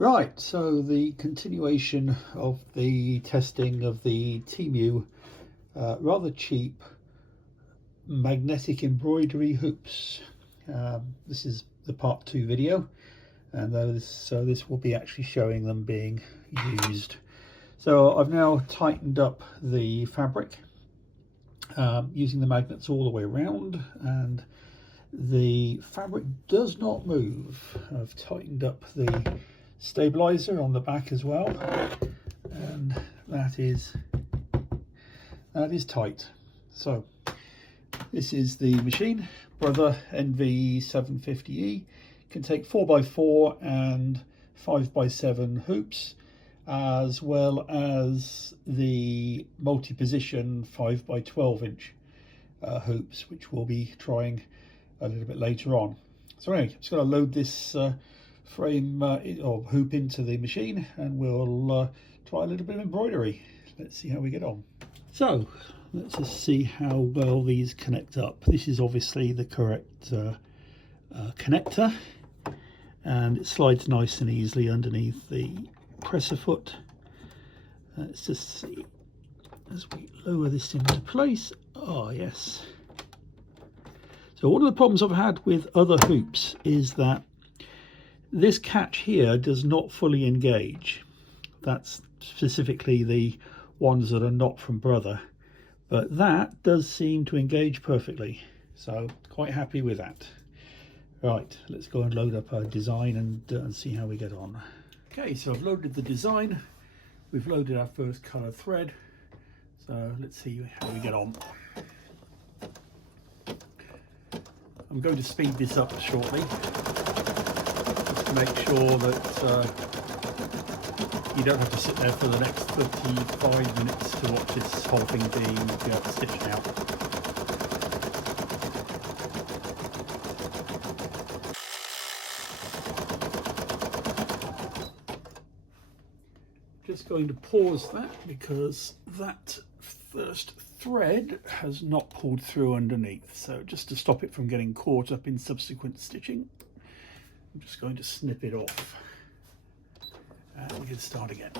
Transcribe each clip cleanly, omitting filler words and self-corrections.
Right, so the continuation of the testing of the TEMU rather cheap magnetic embroidery hoops. This is the part 2 video, and this will be actually showing them being used. So I've now tightened up the fabric using the magnets all the way around, and the fabric does not move. I've tightened up the stabilizer on the back as well, and that is tight. So this is the machine, Brother NV750E. Can take 4x4 and 5x7 hoops, as well as the multi-position 5x12 inch hoops, which we'll be trying a little bit later on. So anyway, just going to load this frame or hoop into the machine, and we'll try a little bit of embroidery. Let's see how we get on. So let's just see how well these connect up. This is obviously the correct connector, and it slides nice and easily underneath the presser foot. Let's just see as we lower this into place. Oh yes. So one of the problems I've had with other hoops is that this catch here does not fully engage. That's specifically the ones that are not from Brother, but that does seem to engage perfectly, so quite happy with that. Right, let's go and load up our design and see how we get on. Okay, so I've loaded the design. We've loaded our first colour thread, so let's see how we get on. I'm going to speed this up shortly, to make sure that you don't have to sit there for the next 35 minutes to watch this whole thing being stitched out. Just going to pause that because that first thread has not pulled through underneath, so just to stop it from getting caught up in subsequent stitching, I'm just going to snip it off, and we can start again.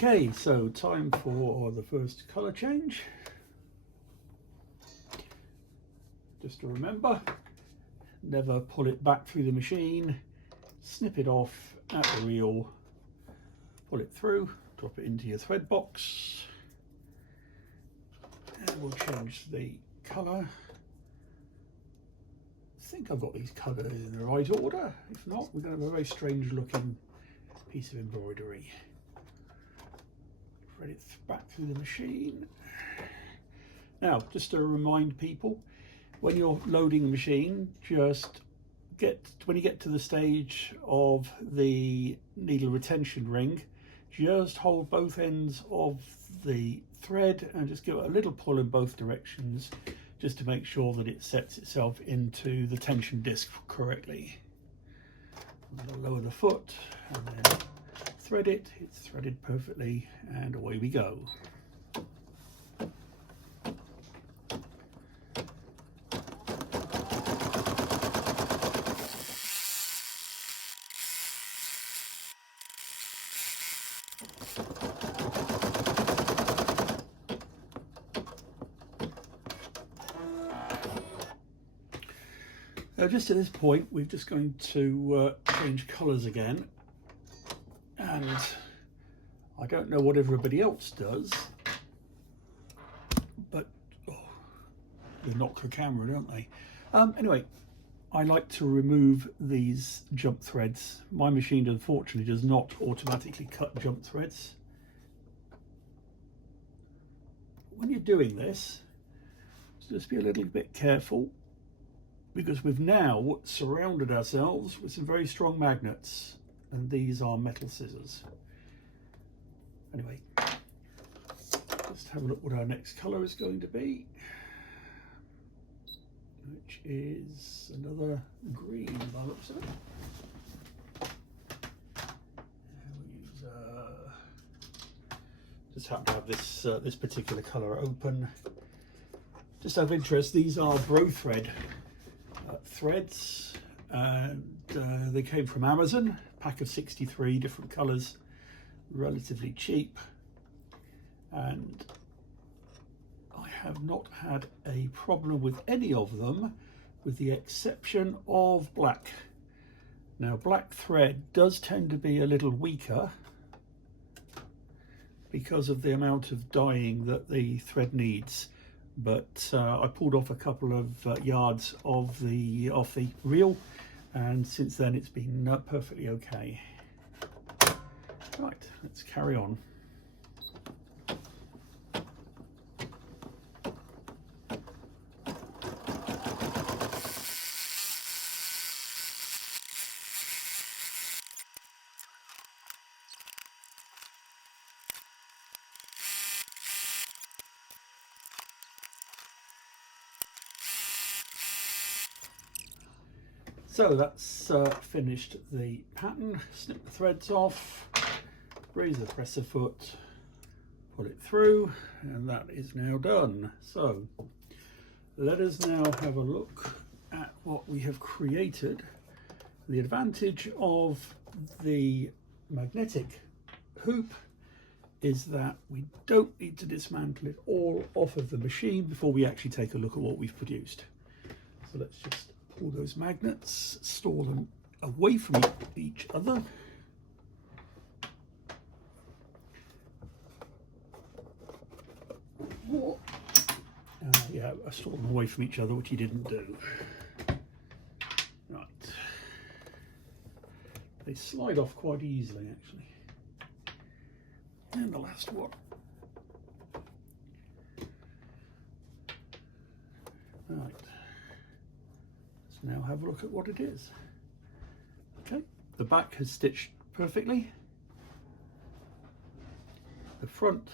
Okay, so time for the first colour change. Just to remember, never pull it back through the machine, snip it off at the reel, pull it through, drop it into your thread box, and we'll change the colour. I think I've got these colours in the right order. If not, we're going to have a very strange looking piece of embroidery. Thread it back through the machine. Now, just to remind people, when you're loading the machine, when you get to the stage of the needle retention ring, just hold both ends of the thread and just give it a little pull in both directions, just to make sure that it sets itself into the tension disc correctly. I'm going to lower the foot and then thread it. It's threaded perfectly, and away we go. Just at this point, we're just going to change colours again, and I don't know what everybody else does, but they knock the camera, don't they? Anyway, I like to remove these jump threads. My machine unfortunately does not automatically cut jump threads. When you're doing this, just be a little bit careful, because we've now surrounded ourselves with some very strong magnets, and these are metal scissors. Anyway, let's have a look what our next colour is going to be, which is another green by the looks of it. Just happen to have this particular colour open. Just out of interest, these are Bro Thread threads, and they came from Amazon, pack of 63 different colours, relatively cheap, and I have not had a problem with any of them, with the exception of black. Now, black thread does tend to be a little weaker because of the amount of dyeing that the thread needs, but I pulled off a couple of yards of off the reel, and since then it's been perfectly okay. Right, let's carry on. So that's finished the pattern. Snip the threads off, raise the presser foot, pull it through, and that is now done. So let us now have a look at what we have created. The advantage of the magnetic hoop is that we don't need to dismantle it all off of the machine before we actually take a look at what we've produced. So let's just pull those magnets, store them away from each other. Yeah, I stored them away from each other, which he didn't do. Right. They slide off quite easily, actually. And the last one. Right. Let's now have a look at what it is. Okay, the back has stitched perfectly. The front,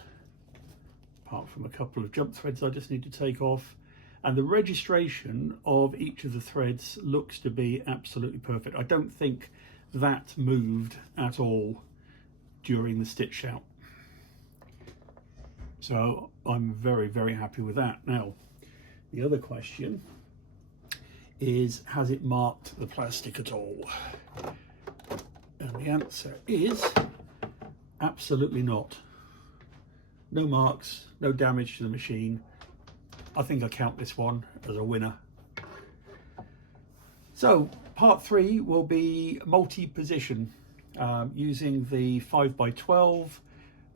apart from a couple of jump threads I just need to take off, and the registration of each of the threads looks to be absolutely perfect. I don't think that moved at all during the stitch out. So I'm very, very happy with that. Now, the other question is, has it marked the plastic at all? And the answer is absolutely not. No marks, no damage to the machine. I think I count this one as a winner. So part 3 will be multi-position, using the 5x12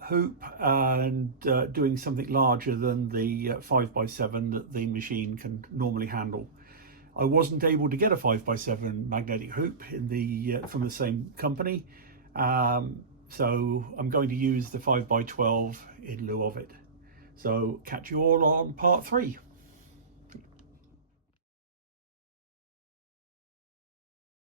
hoop and doing something larger than the 5x7 that the machine can normally handle. I wasn't able to get a 5x7 magnetic hoop in the from the same company, so I'm going to use the 5x12 in lieu of it. So catch you all on part 3.